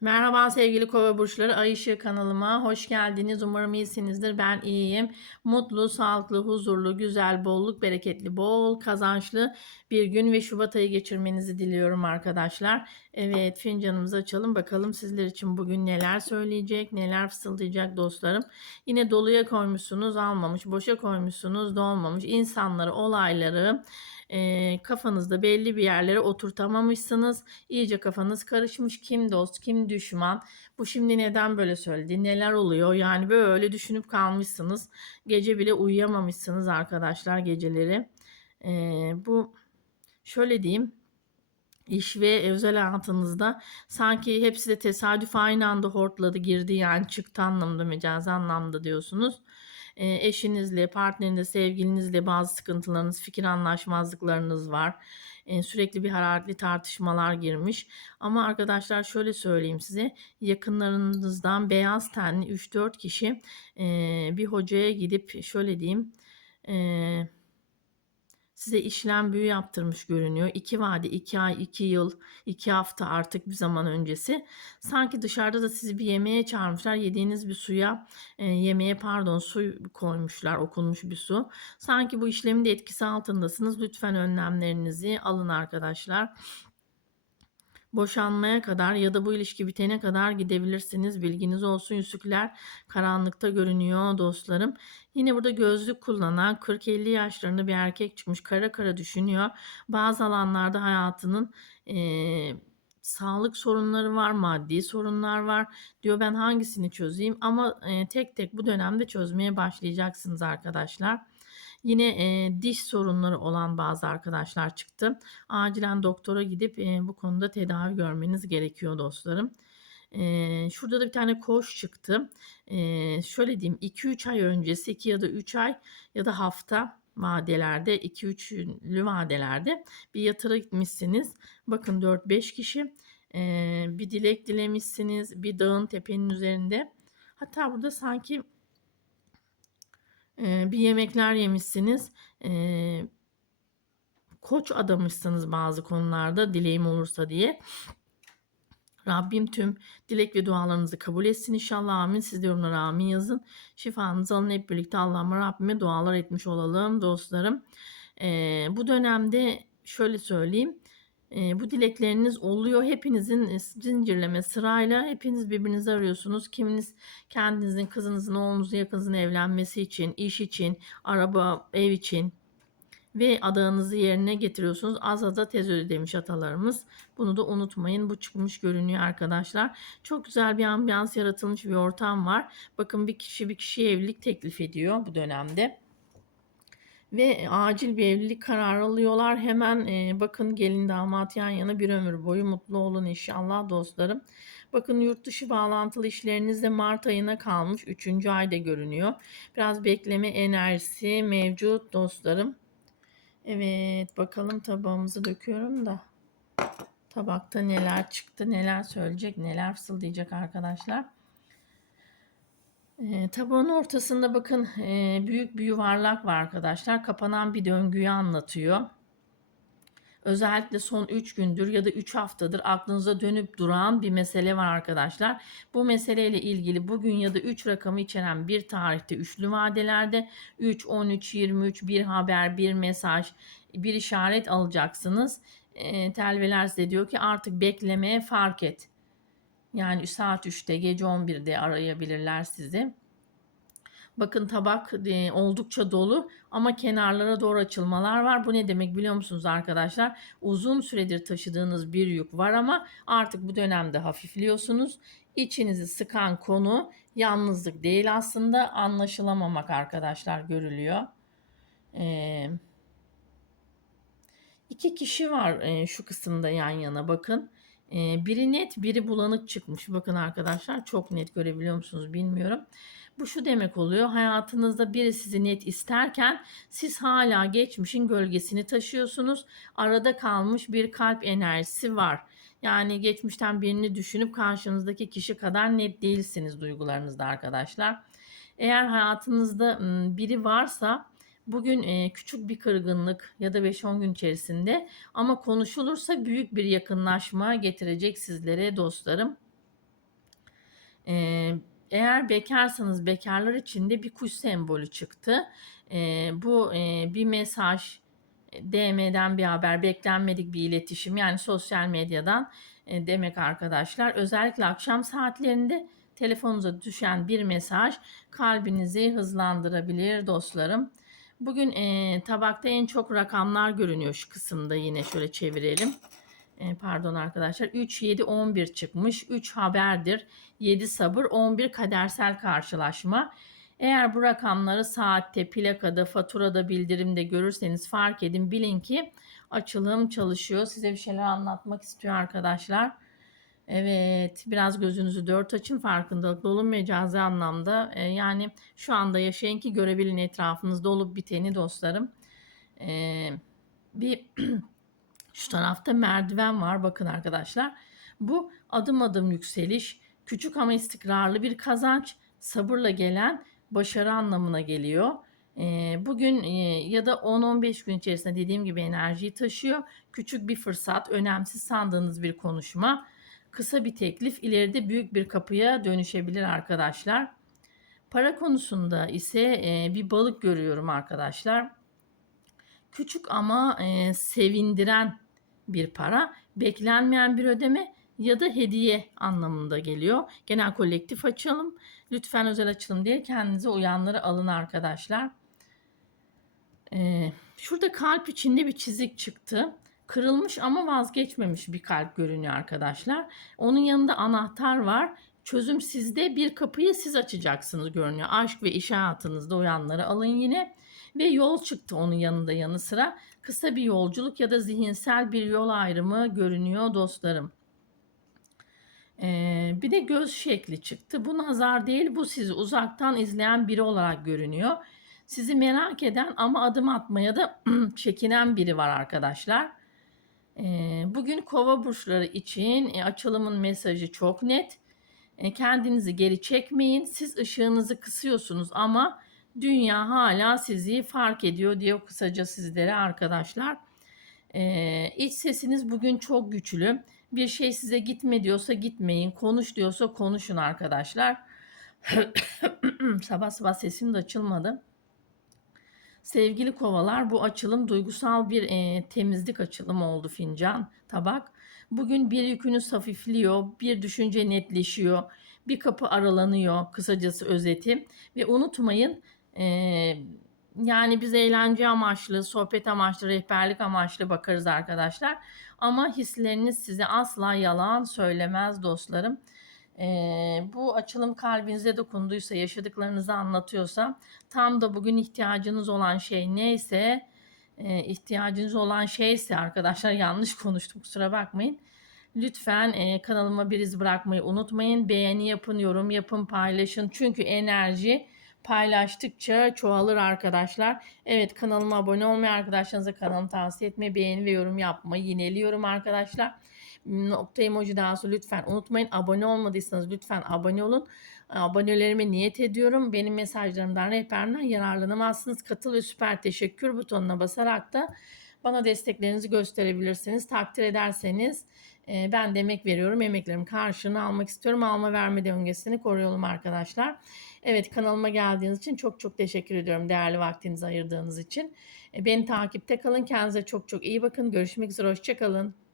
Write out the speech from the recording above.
Merhaba sevgili kova burçları Ay Işığı kanalıma hoş geldiniz. Umarım iyisinizdir. Ben iyiyim. Mutlu, sağlıklı, huzurlu, güzel, bolluk, bereketli, bol kazançlı bir gün ve Şubat ayı geçirmenizi diliyorum arkadaşlar. Evet fincanımızı açalım bakalım sizler için bugün neler söyleyecek, neler fısıldayacak dostlarım. Yine doluya koymuşsunuz almamış, boşa koymuşsunuz dolmamış insanları, olayları e, kafanızda belli bir yerlere oturtamamışsınız. İyice kafanız karışmış. Kim dost, kim düşman? Bu şimdi neden böyle söyledi? Neler oluyor? Yani böyle düşünüp kalmışsınız. Gece bile uyuyamamışsınız arkadaşlar geceleri. E, bu şöyle diyeyim iş ve özel hayatınızda sanki hepsi de tesadüf aynı anda hortladı girdi yani çıktı anlamda mecazi anlamda diyorsunuz e, eşinizle, partnerinizle, sevgilinizle bazı sıkıntılarınız, fikir anlaşmazlıklarınız var. E, sürekli bir hararetli tartışmalar girmiş. Ama arkadaşlar şöyle söyleyeyim size. Yakınlarınızdan beyaz tenli 3-4 kişi e, bir hocaya gidip şöyle diyeyim. Eee size işlem büyü yaptırmış görünüyor. İki vade, iki ay, iki yıl, iki hafta artık bir zaman öncesi. Sanki dışarıda da sizi bir yemeğe çağırmışlar. Yediğiniz bir suya, e, yemeğe pardon su koymuşlar, okunmuş bir su. Sanki bu işlemin de etkisi altındasınız. Lütfen önlemlerinizi alın arkadaşlar boşanmaya kadar ya da bu ilişki bitene kadar gidebilirsiniz. Bilginiz olsun yüzükler karanlıkta görünüyor dostlarım. Yine burada gözlük kullanan 40-50 yaşlarında bir erkek çıkmış kara kara düşünüyor. Bazı alanlarda hayatının e, sağlık sorunları var, maddi sorunlar var. Diyor ben hangisini çözeyim ama e, tek tek bu dönemde çözmeye başlayacaksınız arkadaşlar. Yine e, diş sorunları olan bazı arkadaşlar çıktı. Acilen doktora gidip e, bu konuda tedavi görmeniz gerekiyor dostlarım. E, şurada da bir tane koş çıktı. E, şöyle diyeyim 2-3 ay öncesi 2 ya da 3 ay ya da hafta vadelerde 2-3'lü vadelerde bir yatıra gitmişsiniz. Bakın 4-5 kişi e, bir dilek dilemişsiniz bir dağın tepenin üzerinde. Hatta burada sanki e, bir yemekler yemişsiniz. E, koç adamışsınız bazı konularda dileğim olursa diye. Rabbim tüm dilek ve dualarınızı kabul etsin inşallah amin. Siz de yorumlara amin yazın. Şifanızı alın hep birlikte Allah'ıma Rabbime dualar etmiş olalım dostlarım. Ee, bu dönemde şöyle söyleyeyim. E, bu dilekleriniz oluyor. Hepinizin zincirleme sırayla hepiniz birbirinizi arıyorsunuz. Kiminiz kendinizin, kızınızın, oğlunuzun, yakınızın evlenmesi için, iş için, araba, ev için ve adağınızı yerine getiriyorsunuz. Az az da tez öde demiş atalarımız. Bunu da unutmayın. Bu çıkmış görünüyor arkadaşlar. Çok güzel bir ambiyans yaratılmış bir ortam var. Bakın bir kişi bir kişiye evlilik teklif ediyor bu dönemde ve acil bir evlilik kararı alıyorlar. Hemen e, bakın gelin damat yan yana bir ömür boyu mutlu olun inşallah dostlarım. Bakın yurt dışı bağlantılı işleriniz de Mart ayına kalmış. Üçüncü ayda görünüyor. Biraz bekleme enerjisi mevcut dostlarım. Evet bakalım tabağımızı döküyorum da. Tabakta neler çıktı, neler söyleyecek, neler fısıldayacak arkadaşlar. E, tabağın ortasında bakın e, büyük bir yuvarlak var arkadaşlar. Kapanan bir döngüyü anlatıyor. Özellikle son 3 gündür ya da 3 haftadır aklınıza dönüp duran bir mesele var arkadaşlar. Bu meseleyle ilgili bugün ya da 3 rakamı içeren bir tarihte üçlü vadelerde 3, 13, 23 bir haber, bir mesaj, bir işaret alacaksınız. E, telveler size diyor ki artık beklemeye fark et. Yani saat 3'te gece 11'de arayabilirler sizi. Bakın tabak e, oldukça dolu ama kenarlara doğru açılmalar var. Bu ne demek biliyor musunuz arkadaşlar? Uzun süredir taşıdığınız bir yük var ama artık bu dönemde hafifliyorsunuz. İçinizi sıkan konu yalnızlık değil aslında anlaşılamamak arkadaşlar görülüyor. Ee, iki kişi var e, şu kısımda yan yana bakın. Ee, biri net biri bulanık çıkmış. Bakın arkadaşlar çok net görebiliyor musunuz bilmiyorum. Bu şu demek oluyor. Hayatınızda biri sizi net isterken siz hala geçmişin gölgesini taşıyorsunuz. Arada kalmış bir kalp enerjisi var. Yani geçmişten birini düşünüp karşınızdaki kişi kadar net değilsiniz duygularınızda arkadaşlar. Eğer hayatınızda biri varsa Bugün küçük bir kırgınlık ya da 5-10 gün içerisinde ama konuşulursa büyük bir yakınlaşma getirecek sizlere dostlarım. Eğer bekarsanız bekarlar için de bir kuş sembolü çıktı. Bu bir mesaj, DM'den bir haber, beklenmedik bir iletişim yani sosyal medyadan demek arkadaşlar. Özellikle akşam saatlerinde telefonunuza düşen bir mesaj kalbinizi hızlandırabilir dostlarım. Bugün e, tabakta en çok rakamlar görünüyor şu kısımda yine şöyle çevirelim. E, pardon arkadaşlar 3, 7, 11 çıkmış. 3 haberdir. 7 sabır, 11 kadersel karşılaşma. Eğer bu rakamları saatte, plakada, faturada, bildirimde görürseniz fark edin. Bilin ki açılım çalışıyor. Size bir şeyler anlatmak istiyor arkadaşlar. Evet, biraz gözünüzü dört açın farkındalıklı olun mecazi anlamda. E, yani şu anda yaşayın ki görebilin etrafınızda olup biteni dostlarım. E, bir şu tarafta merdiven var bakın arkadaşlar. Bu adım adım yükseliş, küçük ama istikrarlı bir kazanç, sabırla gelen başarı anlamına geliyor. E, bugün e, ya da 10-15 gün içerisinde dediğim gibi enerjiyi taşıyor. Küçük bir fırsat, önemsiz sandığınız bir konuşma kısa bir teklif ileride büyük bir kapıya dönüşebilir arkadaşlar. Para konusunda ise e, bir balık görüyorum arkadaşlar. Küçük ama e, sevindiren bir para, beklenmeyen bir ödeme ya da hediye anlamında geliyor. Genel kolektif açalım. Lütfen özel açılım değil kendinize uyanları alın arkadaşlar. Ee, şurada kalp içinde bir çizik çıktı. Kırılmış ama vazgeçmemiş bir kalp görünüyor arkadaşlar. Onun yanında anahtar var. Çözüm sizde bir kapıyı siz açacaksınız görünüyor. Aşk ve iş hayatınızda uyanları alın yine. Ve yol çıktı onun yanında yanı sıra. Kısa bir yolculuk ya da zihinsel bir yol ayrımı görünüyor dostlarım. Ee, bir de göz şekli çıktı. Bu nazar değil bu sizi uzaktan izleyen biri olarak görünüyor. Sizi merak eden ama adım atmaya da çekinen biri var arkadaşlar. Bugün kova burçları için e, açılımın mesajı çok net. E, kendinizi geri çekmeyin. Siz ışığınızı kısıyorsunuz ama dünya hala sizi fark ediyor diyor kısaca sizlere arkadaşlar. İç sesiniz bugün çok güçlü. Bir şey size gitme diyorsa gitmeyin. Konuş diyorsa konuşun arkadaşlar. sabah sabah sesim de açılmadı. Sevgili kovalar bu açılım duygusal bir e, temizlik açılımı oldu fincan, tabak. Bugün bir yükünüz hafifliyor, bir düşünce netleşiyor, bir kapı aralanıyor kısacası özeti. Ve unutmayın e, yani biz eğlence amaçlı, sohbet amaçlı, rehberlik amaçlı bakarız arkadaşlar. Ama hisleriniz size asla yalan söylemez dostlarım. Ee, bu açılım kalbinize dokunduysa, yaşadıklarınızı anlatıyorsa, tam da bugün ihtiyacınız olan şey neyse, e, ihtiyacınız olan şeyse arkadaşlar yanlış konuştum kusura bakmayın. Lütfen e, kanalıma bir iz bırakmayı unutmayın. Beğeni yapın, yorum yapın, paylaşın. Çünkü enerji paylaştıkça çoğalır arkadaşlar. Evet kanalıma abone olmayan arkadaşlarınıza kanalımı tavsiye etmeyi, beğeni ve yorum yapmayı yineliyorum arkadaşlar. Nokta emoji daha sonra lütfen unutmayın. Abone olmadıysanız lütfen abone olun. Abonelerime niyet ediyorum. Benim mesajlarımdan, rehberimden yararlanamazsınız. Katıl ve süper teşekkür butonuna basarak da bana desteklerinizi gösterebilirsiniz. Takdir ederseniz e, ben de emek veriyorum. Emeklerimin karşılığını almak istiyorum. Alma verme döngüsünü koruyalım arkadaşlar. Evet kanalıma geldiğiniz için çok çok teşekkür ediyorum. Değerli vaktinizi ayırdığınız için. E, beni takipte kalın. Kendinize çok çok iyi bakın. Görüşmek üzere. Hoşçakalın.